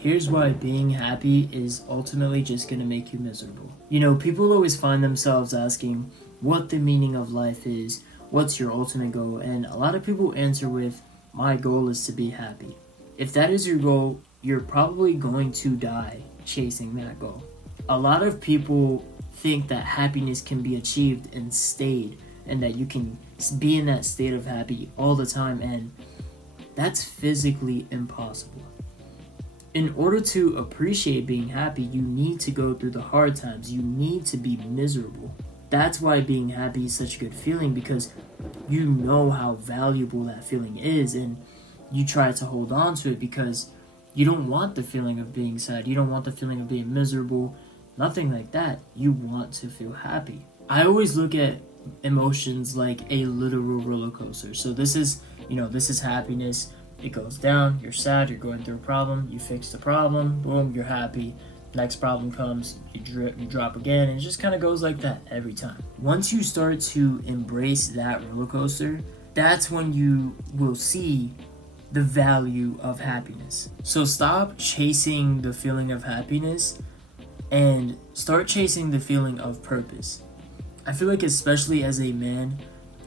Here's why being happy is ultimately just going to make you miserable. You know, people always find themselves asking what the meaning of life is, what's your ultimate goal, and a lot of people answer with, my goal is to be happy. If that is your goal, you're probably going to die chasing that goal. A lot of people think that happiness can be achieved and stayed, and that you can be in that state of happy all the time, and that's physically impossible. In order to appreciate being happy, you need to go through the hard times. You need to be miserable. That's why being happy is such a good feeling, because you know how valuable that feeling is, and you try to hold on to it because you don't want the feeling of being sad. You don't want the feeling of being miserable. Nothing like that. You want to feel happy. I always look at emotions like a literal roller coaster. So this is happiness. It goes down, you're sad, you're going through a problem, you fix the problem, boom, you're happy. Next problem comes, you drop again, and it just kind of goes like that every time. Once you start to embrace that roller coaster, that's when you will see the value of happiness. So stop chasing the feeling of happiness and start chasing the feeling of purpose. I feel like, especially as a man,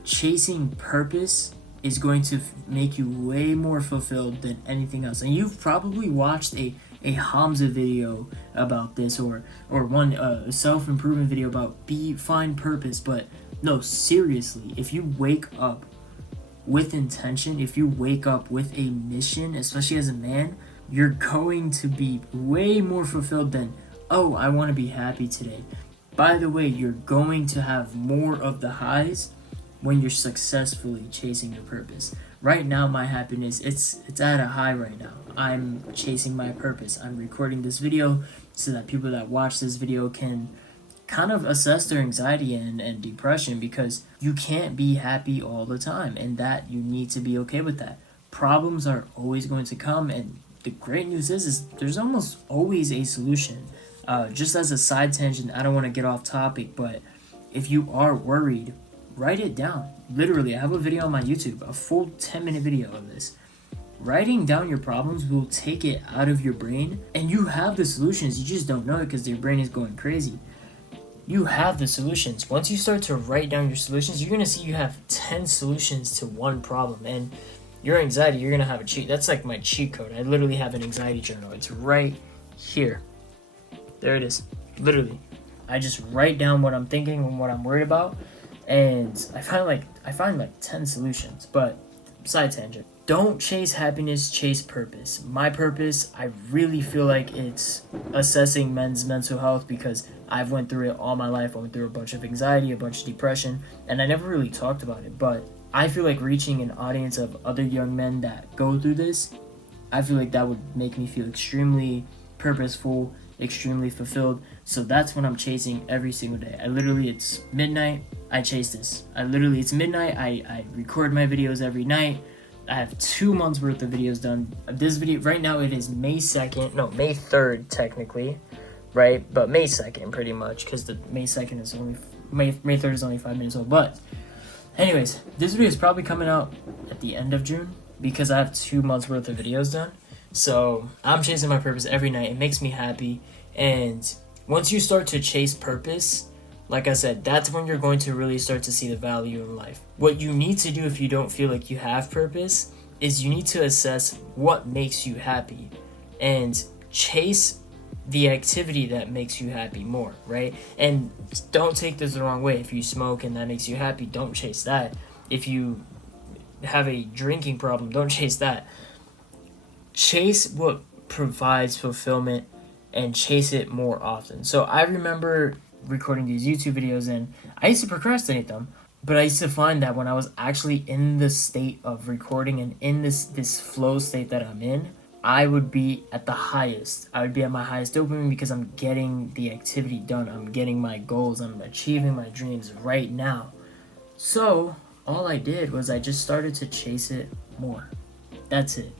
chasing purpose is going to make you way more fulfilled than anything else. And you've probably watched a Hamza video about this, or one self-improvement video about find purpose. But no, seriously, if you wake up with intention, if you wake up with a mission, especially as a man, you're going to be way more fulfilled than, oh, I want to be happy today. By the way, you're going to have more of the highs when you're successfully chasing your purpose. Right now, my happiness, it's at a high right now. I'm chasing my purpose. I'm recording this video so that people that watch this video can kind of assess their anxiety and depression, because you can't be happy all the time, and that you need to be okay with that. Problems are always going to come, and the great news is there's almost always a solution. Just as a side tangent, I don't want to get off topic, but if you are worried, write it down. Literally, I have a video on my YouTube, a full 10-minute video of this. Writing down your problems will take it out of your brain, and you have the solutions. You just don't know it because your brain is going crazy. You have the solutions. Once you start to write down your solutions, you're going to see you have 10 solutions to one problem. And your anxiety, you're going to have a cheat. That's like my cheat code. I literally have an anxiety journal. It's right here. There it is. Literally. I just write down what I'm thinking and what I'm worried about. And I find like 10 solutions. But side tangent. Don't chase happiness, chase purpose. My purpose, I really feel like it's assessing men's mental health, because I've went through it all my life. I went through a bunch of anxiety, a bunch of depression, and I never really talked about it. But I feel like reaching an audience of other young men that go through this, I feel like that would make me feel extremely purposeful, extremely fulfilled. So that's what I'm chasing every single day. It's midnight, I chase this. It's midnight, I record my videos every night. I have 2 months worth of videos done. This video right now, it is May 3rd technically, right? But May 2nd pretty much, because the May 2nd is only May 3rd is only 5 minutes old. But anyways, this video is probably coming out at the end of June, because I have 2 months worth of videos done. So I'm chasing my purpose every night. It makes me happy. And once you start to chase purpose, like I said, that's when you're going to really start to see the value in life. What you need to do if you don't feel like you have purpose is you need to assess what makes you happy and chase the activity that makes you happy more, right? And don't take this the wrong way. If you smoke and that makes you happy, don't chase that. If you have a drinking problem, don't chase that. Chase what provides fulfillment and chase it more often. So I remember recording these YouTube videos, and I used to procrastinate them, but I used to find that when I was actually in the state of recording and in this flow state that I'm in, I would be at the highest. I would be at my highest dopamine, because I'm getting the activity done. I'm getting my goals. I'm achieving my dreams right now. So all I did was I just started to chase it more. That's it.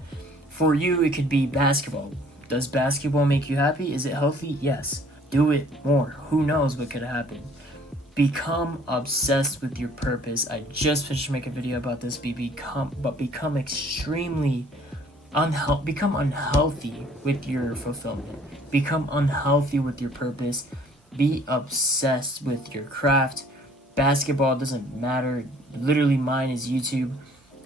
For you, it could be basketball. Does basketball make you happy? Is it healthy? Yes. Do it more. Who knows what could happen? Become obsessed with your purpose. I just finished making a video about this. Become extremely become unhealthy with your fulfillment. Become unhealthy with your purpose. Be obsessed with your craft. Basketball doesn't matter. Literally, mine is YouTube.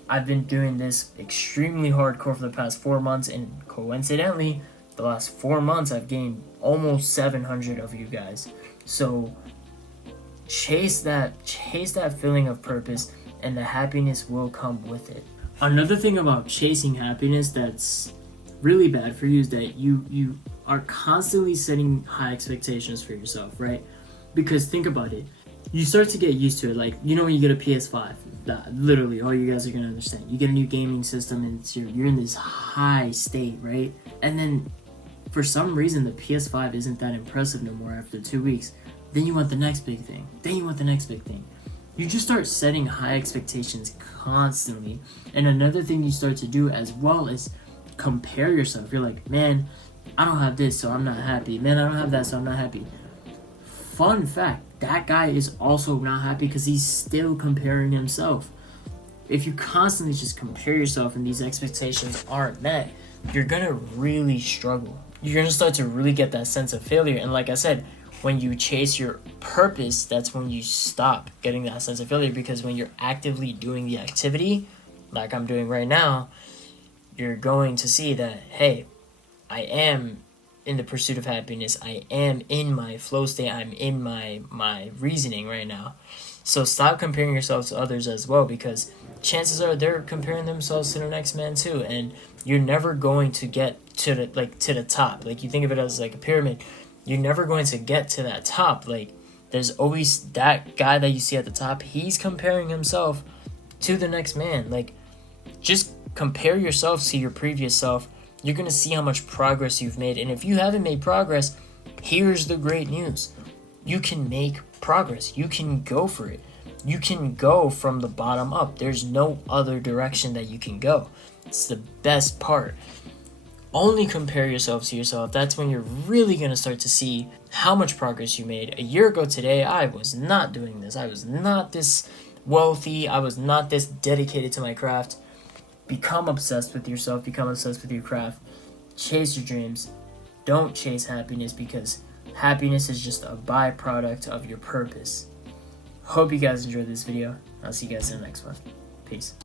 I've been doing this extremely hardcore for the past 4 months, and coincidentally, the last 4 months I've gained almost 700 of you guys. So chase that feeling of purpose, and the happiness will come with it. Another thing about chasing happiness that's really bad for you is that you are constantly setting high expectations for yourself, right? Because think about it. You start to get used to it. Like, you know, when you get a PS5, literally all you guys are gonna understand. You get a new gaming system and you're in this high state, right? And then for some reason the PS5 isn't that impressive no more after 2 weeks. Then you want the next big thing. Then you want the next big thing. You just start setting high expectations constantly. And another thing you start to do as well is compare yourself. You're like, man, I don't have this, so I'm not happy. Man, I don't have that, so I'm not happy. Fun fact, that guy is also not happy because he's still comparing himself. If you constantly just compare yourself and these expectations aren't met, you're gonna really struggle. You're gonna start to really get that sense of failure. And like I said, when you chase your purpose, that's when you stop getting that sense of failure, because when you're actively doing the activity, like I'm doing right now, you're going to see that, hey, I am in the pursuit of happiness. I am in my flow state. I'm in my reasoning right now. So stop comparing yourself to others as well, because chances are they're comparing themselves to the next man too, and you're never going to get to the top. Like, you think of it as like a pyramid. You're never going to get to that top. Like, there's always that guy that you see at the top. He's comparing himself to the next man. Like, just compare yourself to your previous self. You're going to see how much progress you've made. And if you haven't made progress, here's the great news. You can make progress. You can go for it. You can go from the bottom up. There's no other direction that you can go. It's the best part. Only compare yourself to yourself. That's when you're really going to start to see how much progress you made. A year ago today, I was not doing this. I was not this wealthy. I was not this dedicated to my craft. Become obsessed with yourself. Become obsessed with your craft. Chase your dreams. Don't chase happiness, because happiness is just a byproduct of your purpose. Hope you guys enjoyed this video. I'll see you guys in the next one. Peace.